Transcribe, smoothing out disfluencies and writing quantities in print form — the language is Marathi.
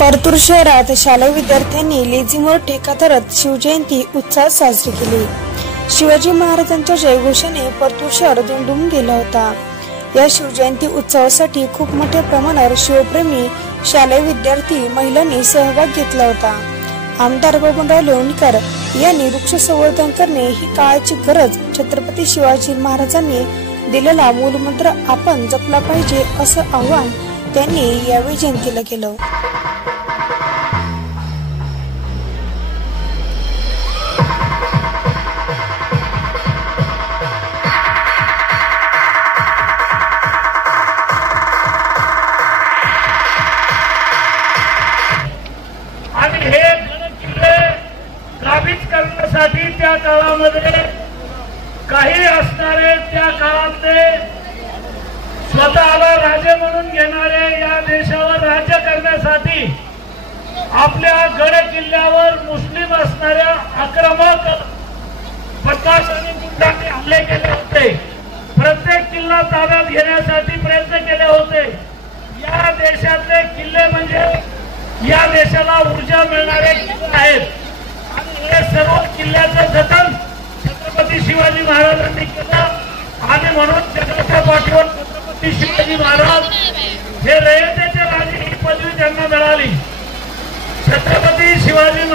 परतूर शहरात शालेय विद्यार्थ्यांनी लेझिमवर ठेका धरत शिवजयंती उत्साहात साजरी केली। शिवाजी महाराजांच्या जयघोषाने परतूर शहर दुमदुम गेला होता। या शिवजयंती उत्सवासाठी खूप मोठ्या प्रमाणावर शिवप्रेमी शालेय विद्यार्थी महिलांनी सहभाग घेतला होता। आमदार बबनराव लोणीकर यांनी वृक्ष संवर्धन करणे ही काळाची गरज, छत्रपती शिवाजी महाराजांनी दिलेला मूलमंत्र आपण जपला पाहिजे असं आवाहन त्यांनी यावेळी जनतेला केलं। आणि हे गडकिल्ले काबीज करण्यासाठी त्या काळामध्ये काही असणारे, त्या काळातले स्वतःला राजे म्हणून घेणारे, या देशावर राज्य करण्यासाठी आपल्या गड किल्ल्यावर मुस्लिम असणाऱ्या आक्रमक बदमाश आणि गुंडांनी हल्ले केले होते। प्रत्येक किल्ला ताब्यात घेण्यासाठी प्रयत्न केले होते। या देशातले किल्ले म्हणजे या देशाला ऊर्जा मिळणारे किल्ले आहेत आणि हे सर्व किल्ल्याचं जतन छत्रपती शिवाजी महाराजांनी केलं आणि म्हणून जगाच्या पाठीवर छत्रपती शिवाजी महाराज हे रयतेचे राजे ही पदवी त्यांना मिळाली। छत्रपती शिवाजी